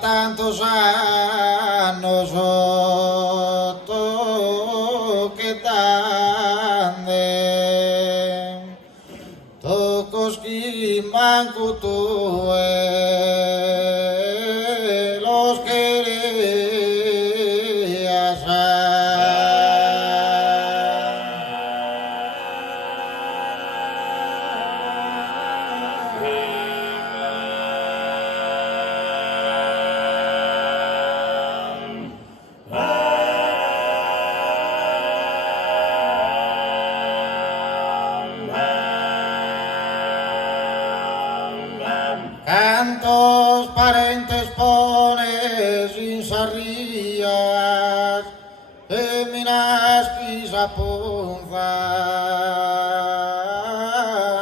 tantos años otro que tande tocos que mancutue los querías Cantos parentes pones insarrías minas quisa punzan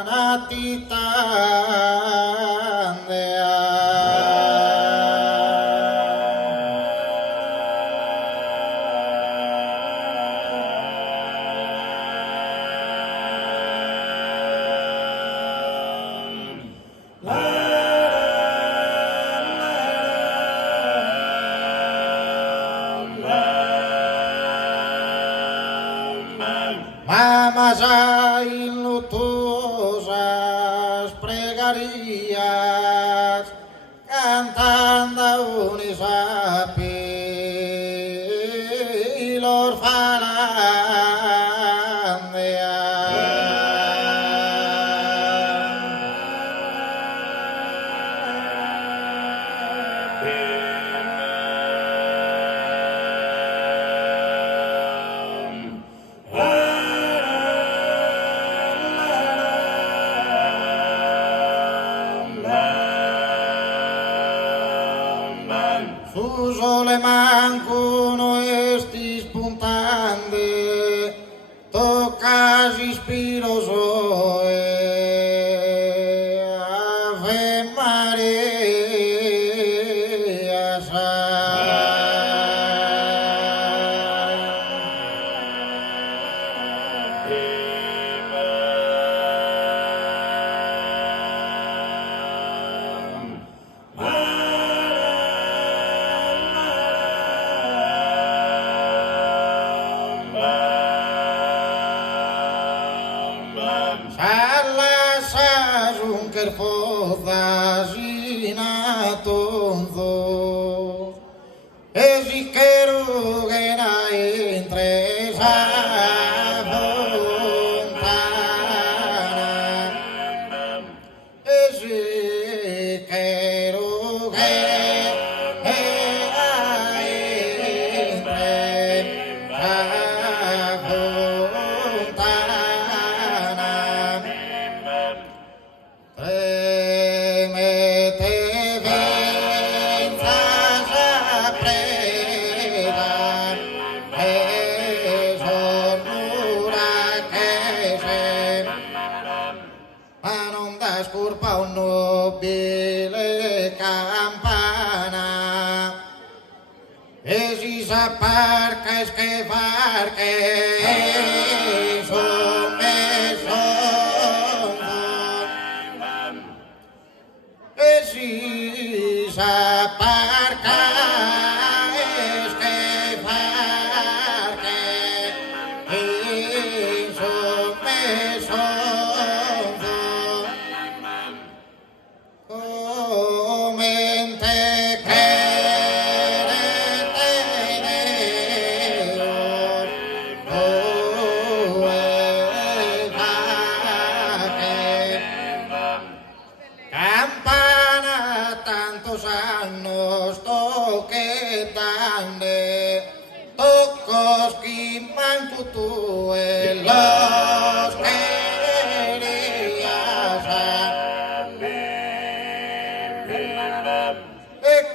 a Mamas hay lutosas pregarias cantando unisapi y los Sus oleman cuno estis puntande tocas ispirosoe Ave Maria Salas unker fodas inatonzo Esi quero gena entre esa fontana Esi quero gena entre esa Curpa un nobile campana e si sa parca es que farque son e si sa parca es que farque son Comente querete Dios, campana tantos años toque tande tocos que mancutue los querías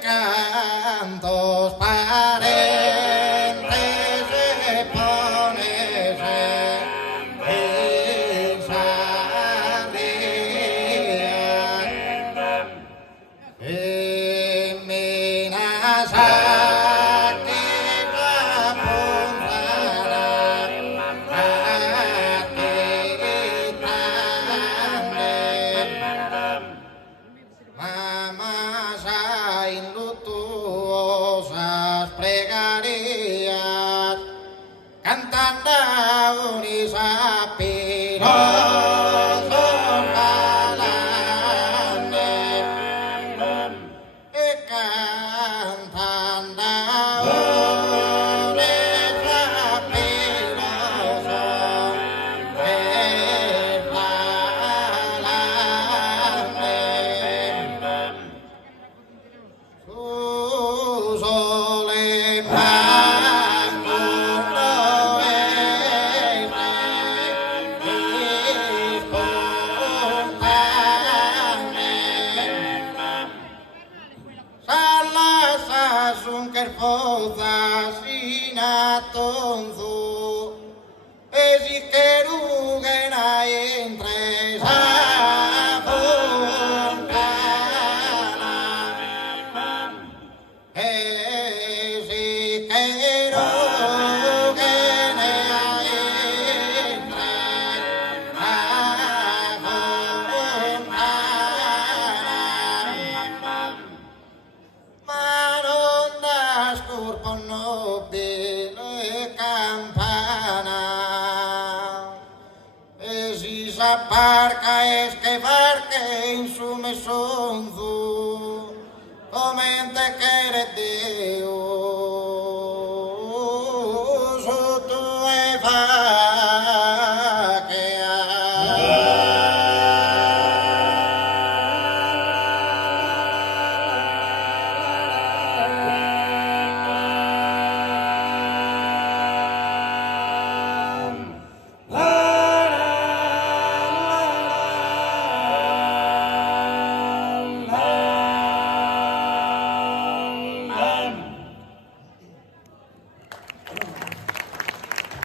cantos parentes se pones en minas aquí Mama sain lutu tanda unisapiro barca es que barque en su mesonzu, comente que